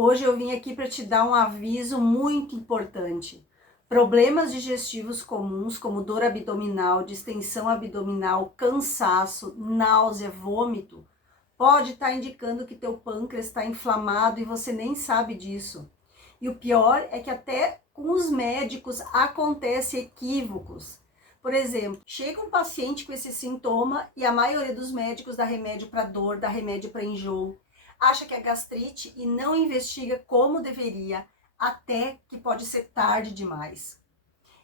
Hoje eu vim aqui para te dar um aviso muito importante. Problemas digestivos comuns, como dor abdominal, distensão abdominal, cansaço, náusea, vômito, pode estar indicando que teu pâncreas está inflamado e você nem sabe disso. E o pior é que até com os médicos acontece equívocos. Por exemplo, chega um paciente com esse sintoma e a maioria dos médicos dá remédio para dor, dá remédio para enjoo, acha que é gastrite e não investiga como deveria, até que pode ser tarde demais.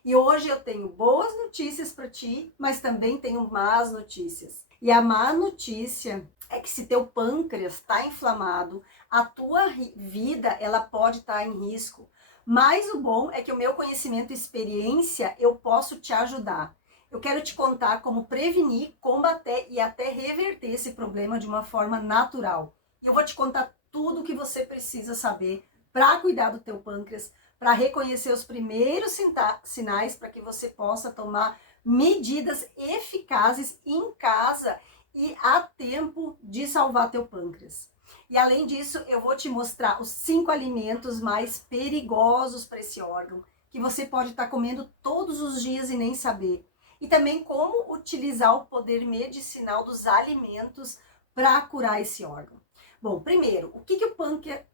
E hoje eu tenho boas notícias para ti, mas também tenho más notícias. E a má notícia é que se teu pâncreas está inflamado, a tua vida ela pode estar em risco. Mas o bom é que o meu conhecimento e experiência eu posso te ajudar. Eu quero te contar como prevenir, combater e até reverter esse problema de uma forma natural. E eu vou te contar tudo o que você precisa saber para cuidar do teu pâncreas, para reconhecer os primeiros sinais para que você possa tomar medidas eficazes em casa e a tempo de salvar teu pâncreas. E além disso, eu vou te mostrar os 5 alimentos mais perigosos para esse órgão, que você pode estar comendo todos os dias e nem saber. E também como utilizar o poder medicinal dos alimentos para curar esse órgão. Bom, primeiro, o que o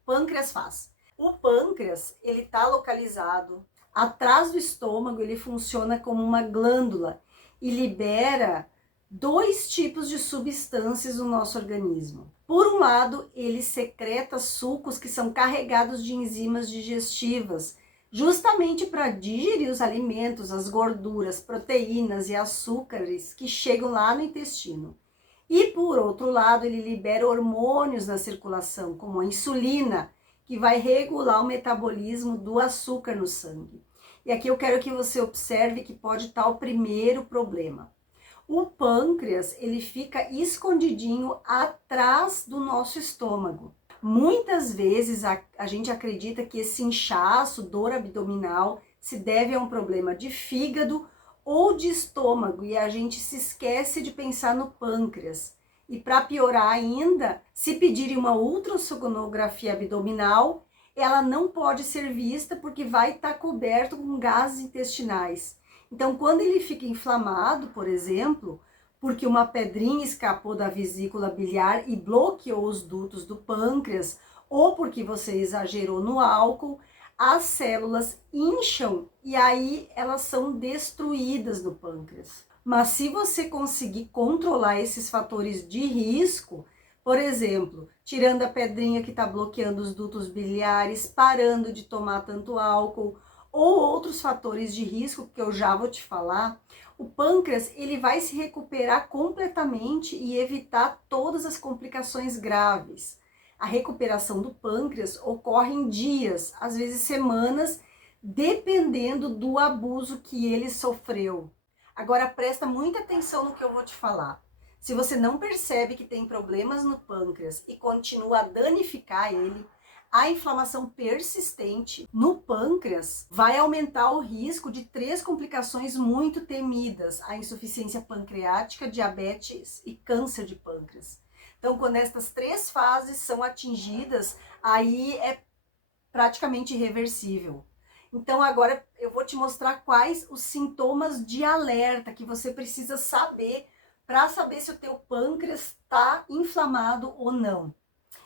pâncreas faz? O pâncreas, ele está localizado atrás do estômago, ele funciona como uma glândula e libera 2 tipos de substâncias no nosso organismo. Por um lado, ele secreta sucos que são carregados de enzimas digestivas, justamente para digerir os alimentos, as gorduras, proteínas e açúcares que chegam lá no intestino. E por outro lado, ele libera hormônios na circulação, como a insulina, que vai regular o metabolismo do açúcar no sangue. E aqui eu quero que você observe que pode estar o primeiro problema. O pâncreas, ele fica escondidinho atrás do nosso estômago. Muitas vezes a gente acredita que esse inchaço, dor abdominal, se deve a um problema de fígado ou de estômago e a gente se esquece de pensar no pâncreas. E para piorar ainda, se pedirem uma ultrassonografia abdominal, ela não pode ser vista porque vai estar coberto com gases intestinais. Então, quando ele fica inflamado, por exemplo, porque uma pedrinha escapou da vesícula biliar e bloqueou os dutos do pâncreas, ou porque você exagerou no álcool, as células incham e aí elas são destruídas no pâncreas. Mas se você conseguir controlar esses fatores de risco, por exemplo, tirando a pedrinha que está bloqueando os dutos biliares, parando de tomar tanto álcool, ou outros fatores de risco que eu já vou te falar, o pâncreas ele vai se recuperar completamente e evitar todas as complicações graves. A recuperação do pâncreas ocorre em dias, às vezes semanas, dependendo do abuso que ele sofreu. Agora presta muita atenção no que eu vou te falar. Se você não percebe que tem problemas no pâncreas e continua a danificar ele, a inflamação persistente no pâncreas vai aumentar o risco de 3 complicações muito temidas: a insuficiência pancreática, diabetes e câncer de pâncreas. Então, quando estas 3 fases são atingidas, aí é praticamente irreversível. Então, agora eu vou te mostrar quais os sintomas de alerta que você precisa saber para saber se o teu pâncreas está inflamado ou não.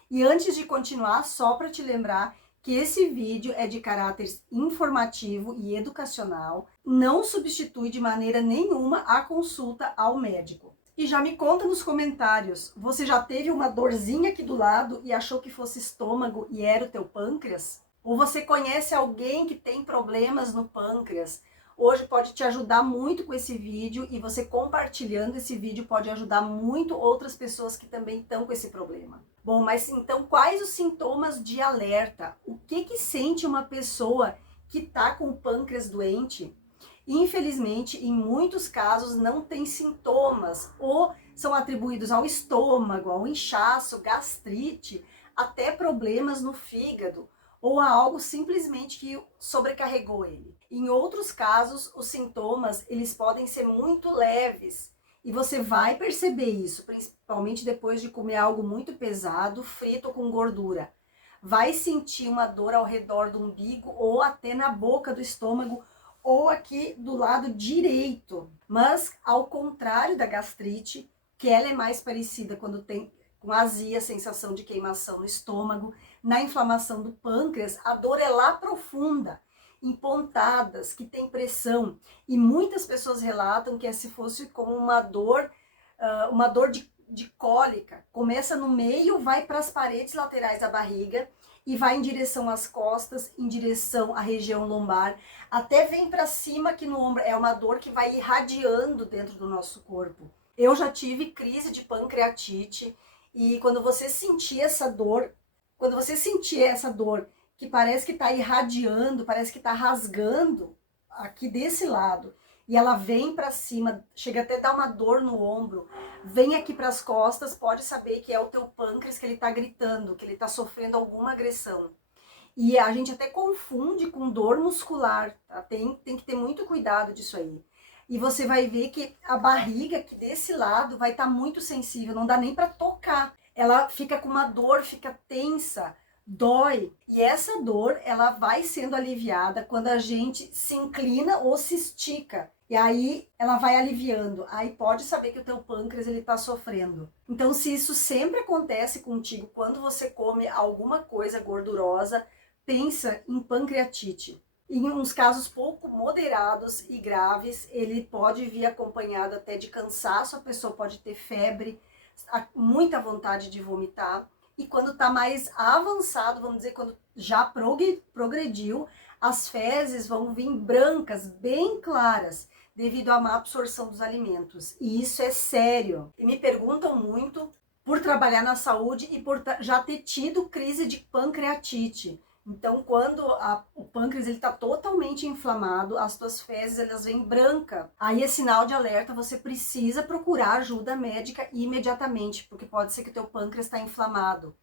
E antes de continuar, só para te lembrar que esse vídeo é de caráter informativo e educacional, não substitui de maneira nenhuma a consulta ao médico. E já me conta nos comentários, você já teve uma dorzinha aqui do lado e achou que fosse estômago e era o teu pâncreas? Ou você conhece alguém que tem problemas no pâncreas? Hoje pode te ajudar muito com esse vídeo e você compartilhando esse vídeo pode ajudar muito outras pessoas que também estão com esse problema. Bom, mas então quais os sintomas de alerta? O que sente uma pessoa que está com o pâncreas doente? Infelizmente, em muitos casos não tem sintomas ou são atribuídos ao estômago, ao inchaço, gastrite, até problemas no fígado ou a algo simplesmente que sobrecarregou ele. Em outros casos, os sintomas eles podem ser muito leves e você vai perceber isso, principalmente depois de comer algo muito pesado, frito com gordura. vai sentir uma dor ao redor do umbigo ou até na boca do estômago ou aqui do lado direito. Mas ao contrário da gastrite, que ela é mais parecida quando tem com azia, sensação de queimação no estômago, na inflamação do pâncreas, a dor é lá profunda, em pontadas, que tem pressão. E muitas pessoas relatam que é se fosse como uma dor de cólica. Começa no meio, vai para as paredes laterais da barriga e vai em direção às costas, em direção à região lombar, até vem para cima aqui no ombro. É uma dor que vai irradiando dentro do nosso corpo. Eu já tive crise de pancreatite e quando você sentir essa dor, que parece que está irradiando, parece que está rasgando aqui desse lado, e ela vem para cima, chega até a dar uma dor no ombro, vem aqui para as costas, pode saber que é o teu pâncreas que ele está gritando, que ele está sofrendo alguma agressão. E a gente até confunde com dor muscular, tá? Tem que ter muito cuidado disso aí. E você vai ver que a barriga aqui desse lado vai estar muito sensível, não dá nem para tocar. Ela fica com uma dor, fica tensa, dói. E essa dor, ela vai sendo aliviada quando a gente se inclina ou se estica. E aí ela vai aliviando. Aí pode saber que o teu pâncreas ele tá sofrendo. Então, se isso sempre acontece contigo quando você come alguma coisa gordurosa, pensa em pancreatite. Em uns casos pouco moderados e graves, ele pode vir acompanhado até de cansaço, a pessoa pode ter febre, muita vontade de vomitar. E quando está mais avançado, vamos dizer, quando já progrediu, as fezes vão vir brancas, bem claras, devido à má absorção dos alimentos. E isso é sério. E me perguntam muito por trabalhar na saúde e por já ter tido crise de pancreatite. Então, quando o pâncreas está totalmente inflamado, as tuas fezes elas vêm branca. Aí é sinal de alerta, você precisa procurar ajuda médica imediatamente, porque pode ser que o teu pâncreas está inflamado.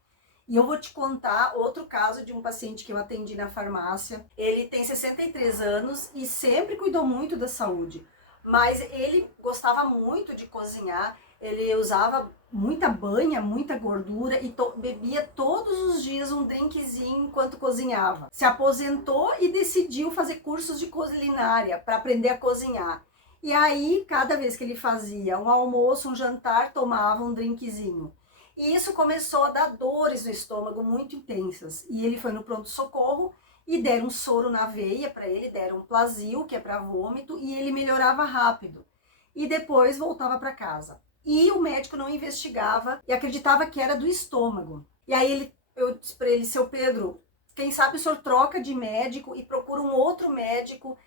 E eu vou te contar outro caso de um paciente que eu atendi na farmácia. Ele tem 63 anos e sempre cuidou muito da saúde, mas ele gostava muito de cozinhar. Ele usava muita banha, muita gordura e bebia todos os dias um drinkzinho enquanto cozinhava. Se aposentou e decidiu fazer cursos de culinária para aprender a cozinhar. E aí, cada vez que ele fazia um almoço, um jantar, tomava um drinkzinho. E isso começou a dar dores no estômago muito intensas. E ele foi no pronto-socorro e deram um soro na veia para ele, deram um Plasil, que é para vômito, e ele melhorava rápido. E depois voltava para casa. E o médico não investigava e acreditava que era do estômago. E aí eu disse para ele, seu Pedro, quem sabe o senhor troca de médico e procura um outro médico,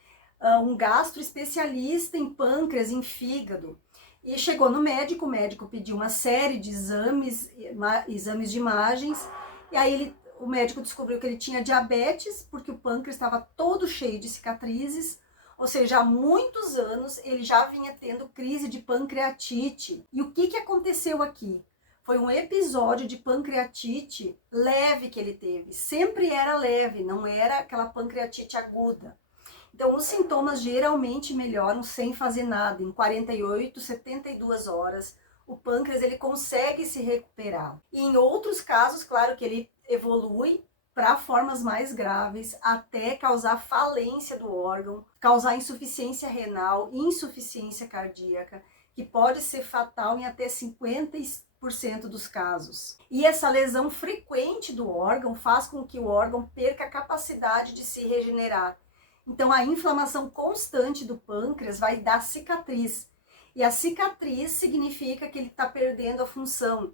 um gastro especialista em pâncreas, em fígado. E chegou no médico, o médico pediu uma série de exames de imagens, e aí o médico descobriu que ele tinha diabetes, porque o pâncreas estava todo cheio de cicatrizes, ou seja, há muitos anos ele já vinha tendo crise de pancreatite. E o que aconteceu aqui? Foi um episódio de pancreatite leve que ele teve. Sempre era leve, não era aquela pancreatite aguda. Então, os sintomas geralmente melhoram sem fazer nada. Em 48, 72 horas, o pâncreas ele consegue se recuperar. E em outros casos, claro que ele evolui para formas mais graves, até causar falência do órgão, causar insuficiência renal, insuficiência cardíaca, que pode ser fatal em até 50% dos casos. E essa lesão frequente do órgão faz com que o órgão perca a capacidade de se regenerar. Então, a inflamação constante do pâncreas vai dar cicatriz. E a cicatriz significa que ele está perdendo a função.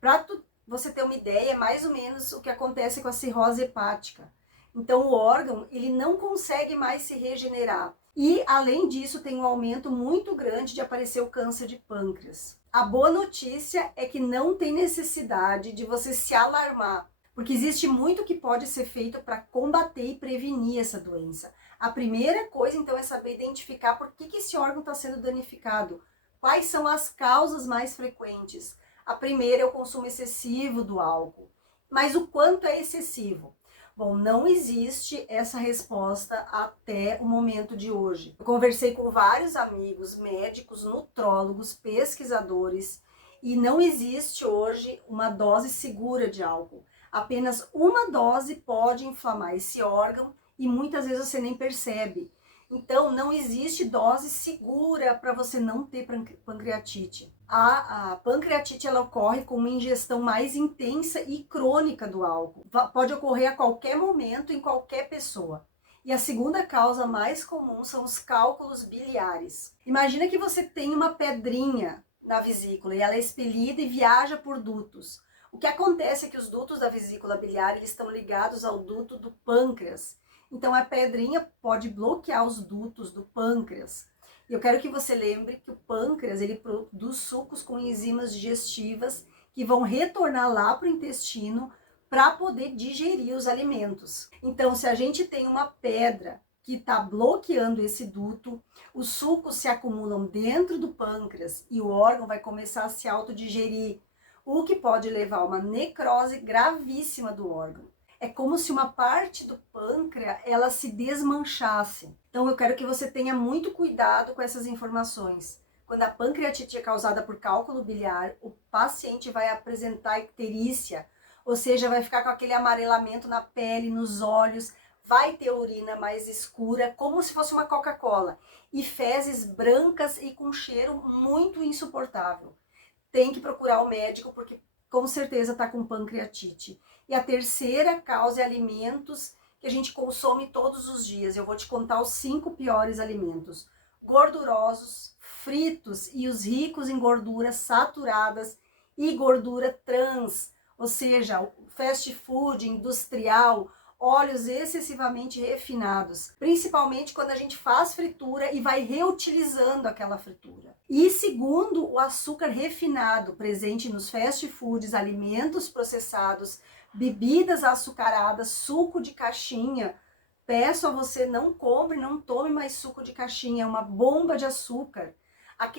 Para você ter uma ideia, é mais ou menos o que acontece com a cirrose hepática. Então, o órgão, ele não consegue mais se regenerar. E, além disso, tem um aumento muito grande de aparecer o câncer de pâncreas. A boa notícia é que não tem necessidade de você se alarmar, porque existe muito que pode ser feito para combater e prevenir essa doença. A primeira coisa, então, é saber identificar por que esse órgão está sendo danificado. Quais são as causas mais frequentes? A primeira é o consumo excessivo do álcool. Mas o quanto é excessivo? Bom, não existe essa resposta até o momento de hoje. Eu conversei com vários amigos, médicos, nutrólogos, pesquisadores, e não existe hoje uma dose segura de álcool. Apenas uma dose pode inflamar esse órgão e muitas vezes você nem percebe. Então, não existe dose segura para você não ter pancreatite. A pancreatite ela ocorre com uma ingestão mais intensa e crônica do álcool. Pode ocorrer a qualquer momento, em qualquer pessoa. E a segunda causa mais comum são os cálculos biliares. Imagina que você tem uma pedrinha na vesícula e ela é expelida e viaja por dutos. O que acontece é que os dutos da vesícula biliar eles estão ligados ao duto do pâncreas. Então a pedrinha pode bloquear os dutos do pâncreas. E eu quero que você lembre que o pâncreas ele produz sucos com enzimas digestivas que vão retornar lá para o intestino para poder digerir os alimentos. Então, se a gente tem uma pedra que está bloqueando esse duto, os sucos se acumulam dentro do pâncreas e o órgão vai começar a se autodigerir, o que pode levar a uma necrose gravíssima do órgão. É como se uma parte do pâncreas ela se desmanchasse. Então eu quero que você tenha muito cuidado com essas informações. Quando a pancreatite é causada por cálculo biliar, o paciente vai apresentar icterícia, ou seja, vai ficar com aquele amarelamento na pele, nos olhos, vai ter urina mais escura, como se fosse uma Coca-Cola, e fezes brancas e com cheiro muito insuportável. Tem que procurar o médico porque com certeza está com pancreatite. E a terceira causa é alimentos que a gente consome todos os dias. Eu vou te contar os 5 piores alimentos. Gordurosos, fritos e os ricos em gorduras saturadas e gordura trans, ou seja, fast food, industrial, óleos excessivamente refinados, principalmente quando a gente faz fritura e vai reutilizando aquela fritura. E segundo, o açúcar refinado presente nos fast foods, alimentos processados, bebidas açucaradas, suco de caixinha. Peço a você, não compre, não tome mais suco de caixinha, é uma bomba de açúcar.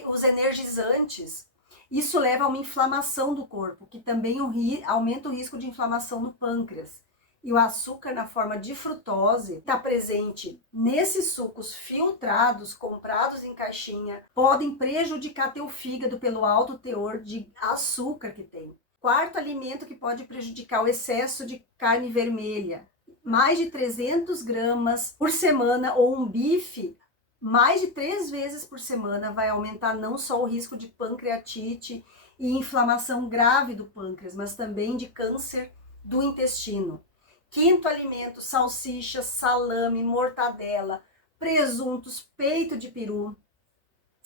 Os energizantes, isso leva a uma inflamação do corpo, que também aumenta o risco de inflamação no pâncreas. E o açúcar na forma de frutose está presente nesses sucos filtrados, comprados em caixinha, podem prejudicar teu fígado pelo alto teor de açúcar que tem. Quarto alimento que pode prejudicar o excesso de carne vermelha. Mais de 300 gramas por semana ou um bife, mais de 3 vezes por semana vai aumentar não só o risco de pancreatite e inflamação grave do pâncreas, mas também de câncer do intestino. Quinto alimento, salsicha, salame, mortadela, presuntos, peito de peru.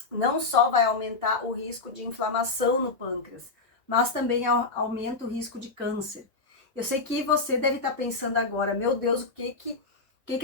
Não só vai aumentar o risco de inflamação no pâncreas, mas também aumenta o risco de câncer. Eu sei que você deve estar pensando agora, meu Deus, o que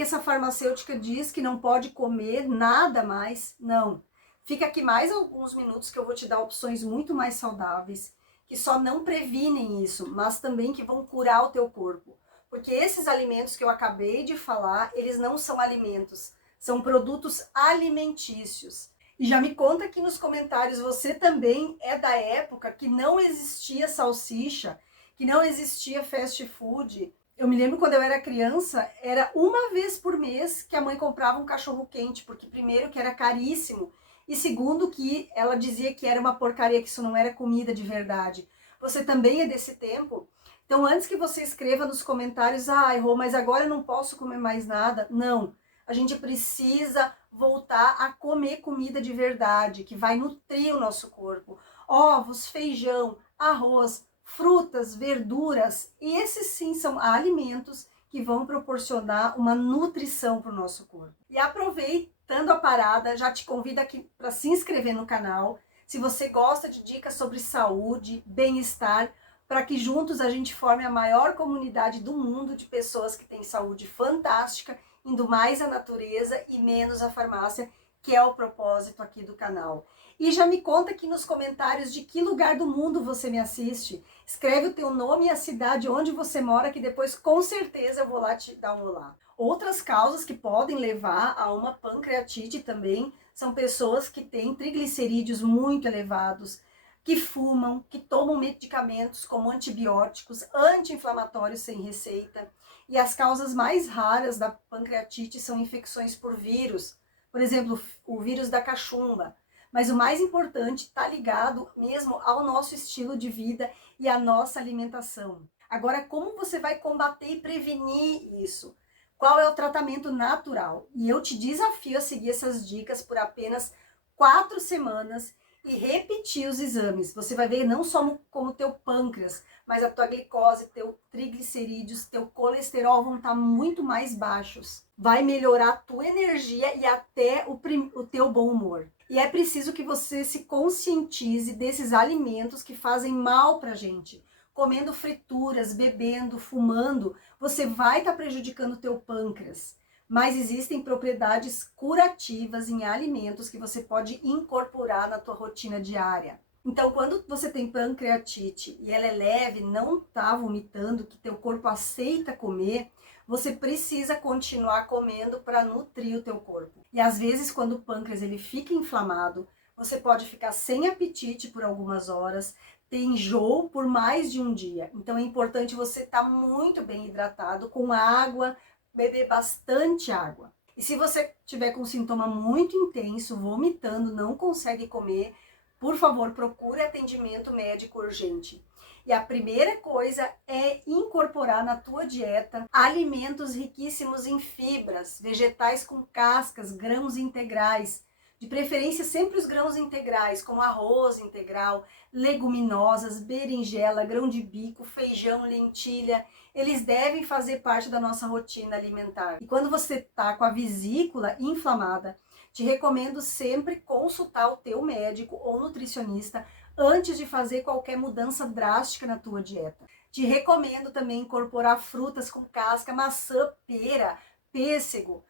essa farmacêutica diz que não pode comer nada mais? Não. Fica aqui mais alguns minutos que eu vou te dar opções muito mais saudáveis, que só não previnem isso, mas também que vão curar o teu corpo. Porque esses alimentos que eu acabei de falar, eles não são alimentos, são produtos alimentícios. E já me conta aqui nos comentários, você também é da época que não existia salsicha, que não existia fast food. Eu me lembro quando eu era criança, era uma vez por mês que a mãe comprava um cachorro quente, porque primeiro que era caríssimo, e segundo que ela dizia que era uma porcaria, que isso não era comida de verdade. Você também é desse tempo? Então, antes que você escreva nos comentários, Rô, mas agora eu não posso comer mais nada. Não, a gente precisa voltar a comer comida de verdade, que vai nutrir o nosso corpo. Ovos, feijão, arroz, frutas, verduras, e esses sim são alimentos que vão proporcionar uma nutrição para o nosso corpo. E aproveitando a parada, já te convido aqui para se inscrever no canal. Se você gosta de dicas sobre saúde, bem-estar, para que juntos a gente forme a maior comunidade do mundo de pessoas que têm saúde fantástica, indo mais à natureza e menos à farmácia, que é o propósito aqui do canal. E já me conta aqui nos comentários de que lugar do mundo você me assiste. Escreve o teu nome e a cidade onde você mora, que depois com certeza eu vou lá te dar um olá. Outras causas que podem levar a uma pancreatite também são pessoas que têm triglicerídeos muito elevados, que fumam, que tomam medicamentos como antibióticos, anti-inflamatórios sem receita. E as causas mais raras da pancreatite são infecções por vírus, por exemplo, o vírus da cachumba. Mas o mais importante está ligado mesmo ao nosso estilo de vida e à nossa alimentação. Agora, como você vai combater e prevenir isso? Qual é o tratamento natural? E eu te desafio a seguir essas dicas por apenas 4 semanas e repetir os exames. Você vai ver não só como teu pâncreas, mas a tua glicose, teu triglicerídeos, teu colesterol vão estar muito mais baixos. Vai melhorar a tua energia e até o teu bom humor. E é preciso que você se conscientize desses alimentos que fazem mal pra gente. Comendo frituras, bebendo, fumando, você vai estar prejudicando o teu pâncreas. Mas existem propriedades curativas em alimentos que você pode incorporar na tua rotina diária. Então, quando você tem pancreatite e ela é leve, não está vomitando, que teu corpo aceita comer, você precisa continuar comendo para nutrir o teu corpo. E às vezes, quando o pâncreas ele fica inflamado, você pode ficar sem apetite por algumas horas, ter enjoo por mais de um dia. Então é importante você estar muito bem hidratado, com água, beber bastante água. E se você tiver com um sintoma muito intenso, vomitando, não consegue comer, por favor, procure atendimento médico urgente. E a primeira coisa é incorporar na tua dieta alimentos riquíssimos em fibras, vegetais com cascas, grãos integrais. De preferência sempre os grãos integrais, como arroz integral, leguminosas, berinjela, grão de bico, feijão, lentilha. Eles devem fazer parte da nossa rotina alimentar. E quando você está com a vesícula inflamada, te recomendo sempre consultar o teu médico ou nutricionista antes de fazer qualquer mudança drástica na tua dieta. Te recomendo também incorporar frutas com casca, maçã, pera, pêssego.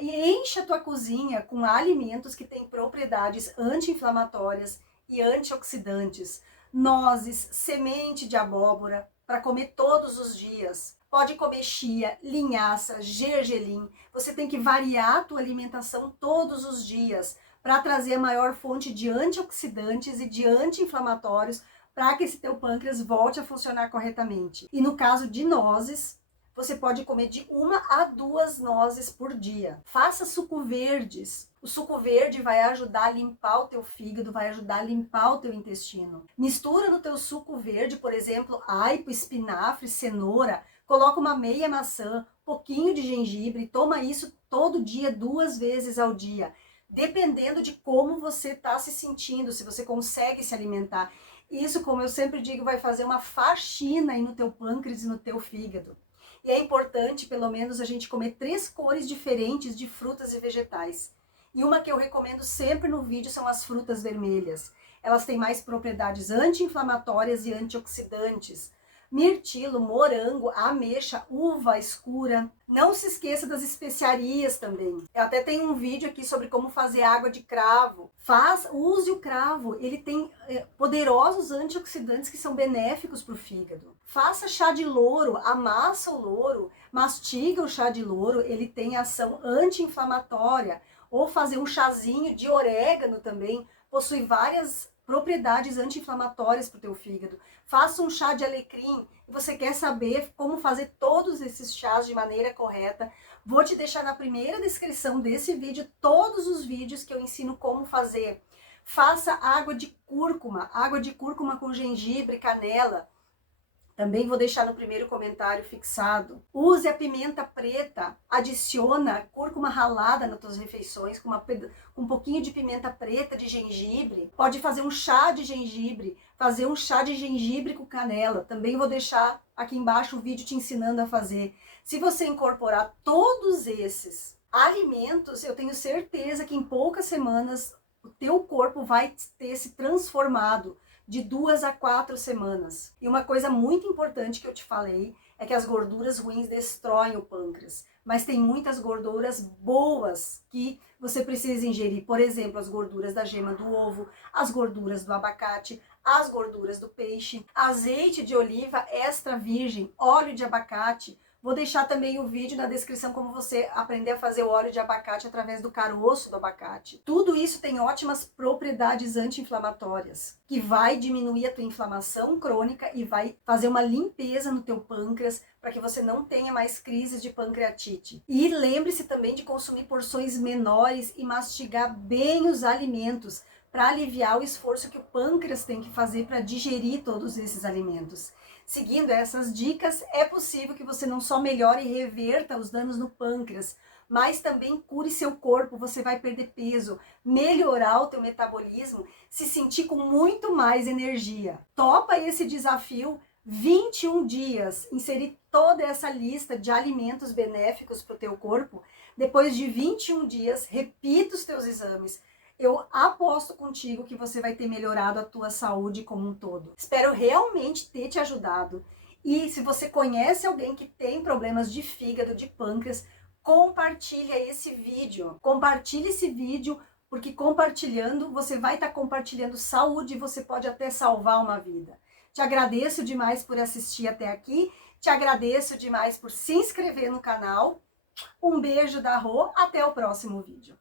Enche a tua cozinha com alimentos que têm propriedades anti-inflamatórias e antioxidantes. Nozes, semente de abóbora, para comer todos os dias. Pode comer chia, linhaça, gergelim. Você tem que variar a tua alimentação todos os dias para trazer a maior fonte de antioxidantes e de anti-inflamatórios para que esse teu pâncreas volte a funcionar corretamente. E no caso de nozes, você pode comer de 1 a 2 nozes por dia. Faça suco verdes. O suco verde vai ajudar a limpar o teu fígado, vai ajudar a limpar o teu intestino. Mistura no teu suco verde, por exemplo, aipo, espinafre, cenoura, coloca uma meia maçã, pouquinho de gengibre, toma isso todo dia, 2 vezes ao dia. Dependendo de como você está se sentindo, se você consegue se alimentar. Isso, como eu sempre digo, vai fazer uma faxina aí no teu pâncreas e no teu fígado. E é importante, pelo menos, a gente comer 3 cores diferentes de frutas e vegetais. E uma que eu recomendo sempre no vídeo são as frutas vermelhas. Elas têm mais propriedades anti-inflamatórias e antioxidantes. Mirtilo, morango, ameixa, uva escura. Não se esqueça das especiarias também. Eu até tenho um vídeo aqui sobre como fazer água de cravo. Use o cravo, ele tem poderosos antioxidantes que são benéficos para o fígado. Faça chá de louro, amassa o louro, mastiga o chá de louro, ele tem ação anti-inflamatória. Ou fazer um chazinho de orégano também, possui várias propriedades anti-inflamatórias para o teu fígado. Faça um chá de alecrim e você quer saber como fazer todos esses chás de maneira correta. Vou te deixar na primeira descrição desse vídeo todos os vídeos que eu ensino como fazer. Faça água de cúrcuma com gengibre, canela. Também vou deixar no primeiro comentário fixado. Use a pimenta preta, adiciona cúrcuma ralada nas tuas refeições, com um pouquinho de pimenta preta, de gengibre. Pode fazer um chá de gengibre, fazer um chá de gengibre com canela. Também vou deixar aqui embaixo o vídeo te ensinando a fazer. Se você incorporar todos esses alimentos, eu tenho certeza que em poucas semanas o teu corpo vai ter se transformado. De 2 a 4 semanas. E uma coisa muito importante que eu te falei é que as gorduras ruins destroem o pâncreas. Mas tem muitas gorduras boas que você precisa ingerir. Por exemplo, as gorduras da gema do ovo, as gorduras do abacate, as gorduras do peixe, azeite de oliva extra virgem, óleo de abacate. Vou deixar também o vídeo na descrição como você aprender a fazer o óleo de abacate através do caroço do abacate. Tudo isso tem ótimas propriedades anti-inflamatórias, que vai diminuir a tua inflamação crônica e vai fazer uma limpeza no teu pâncreas para que você não tenha mais crises de pancreatite. E lembre-se também de consumir porções menores e mastigar bem os alimentos para aliviar o esforço que o pâncreas tem que fazer para digerir todos esses alimentos. Seguindo essas dicas, é possível que você não só melhore e reverta os danos no pâncreas, mas também cure seu corpo, você vai perder peso, melhorar o teu metabolismo, se sentir com muito mais energia. Topa esse desafio, 21 dias, inserir toda essa lista de alimentos benéficos para o teu corpo. Depois de 21 dias, repita os teus exames. Eu aposto contigo que você vai ter melhorado a tua saúde como um todo. Espero realmente ter te ajudado. E se você conhece alguém que tem problemas de fígado, de pâncreas, compartilha esse vídeo. Compartilhe esse vídeo, porque compartilhando, você vai estar compartilhando saúde e você pode até salvar uma vida. Te agradeço demais por assistir até aqui. Te agradeço demais por se inscrever no canal. Um beijo da Rô, até o próximo vídeo.